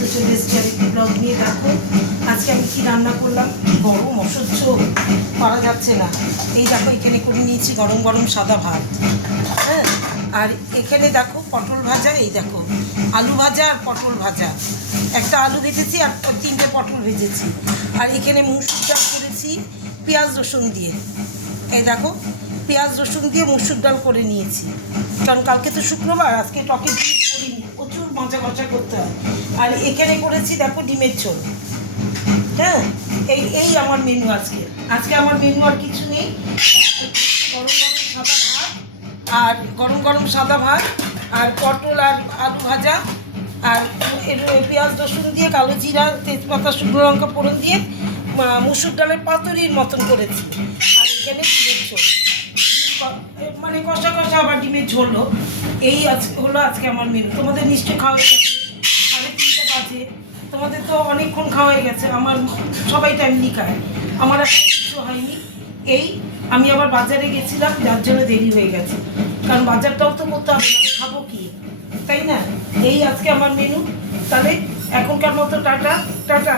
তো চলে এসেছি আরেকটি ব্লগ নিয়ে। দেখো আজকে আমি কি রান্না করলাম। গরম অসহ্য করা যাচ্ছে না। এই দেখো এখানে করে নিয়েছি গরম গরম সাদা ভাত, হ্যাঁ। আর এখানে দেখো পটল ভাজা, এই দেখো আলু ভাজা আর পটল ভাজা, একটা আলু ভেজেছি আর 3টে পটল ভেজেছি। আর এখানে মুসুর ডাল করেছি পেঁয়াজ রসুন দিয়ে। এই দেখো পেঁয়াজ রসুন দিয়ে মুসুর ডাল করে নিয়েছি, কারণ কালকে তো শুক্রবার, আজকে টকে দিয়ে করিনি, প্রচুর মজা মজা করতে হয়। আর এখানে করেছি দেখো ডিমের ঝোল, হ্যাঁ। এই আমার মেনু আজকে। আজকে আমার মেনু আর কিছু নেই, গরম গরম সাদা ভাত আর পটল আর আলু ভাজা আর পেঁয়াজ রসুন দিয়ে কালো জিরা তেজপাতা শুকনো লঙ্কা ফোড়ন দিয়ে মুসুর ডালের পাতুরির মতন করেছি। আর এখানে ডিমের ঝোল, মানে কষা কষা আবার ডিমের ঝোলও। এই আজকে হলো আজকে আমার মেনু। তোমাদের নিশ্চয়ই খাওয়া হয়ে গেছে, 3:30 বাজে, তোমাদের তো অনেকক্ষণ খাওয়া হয়ে গেছে। আমার সবাই টাইমলি খায়, আমার এখন কিছু হয়নি। এই আমি আবার বাজারে গেছিলাম, যার জন্য দেরি হয়ে গেছে, কারণ বাজারটাও তো করতে হবে, না খাবো কি, তাই না। এই আজকে আমার মেনু। তাহলে এখনকার মতো টাটা টাটা।